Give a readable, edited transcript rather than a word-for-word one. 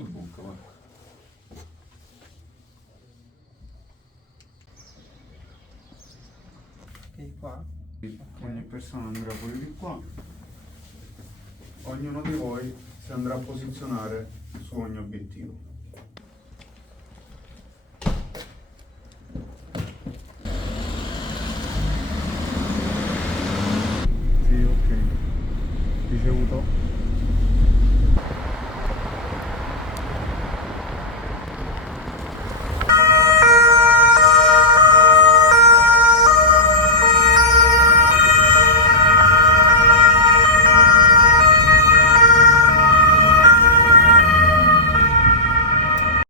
sul book, va. Ok, qua. Ogni persona andrà pure di qua. Ognuno di voi si andrà a posizionare su ogni obiettivo. Sì, ok. Ricevuto.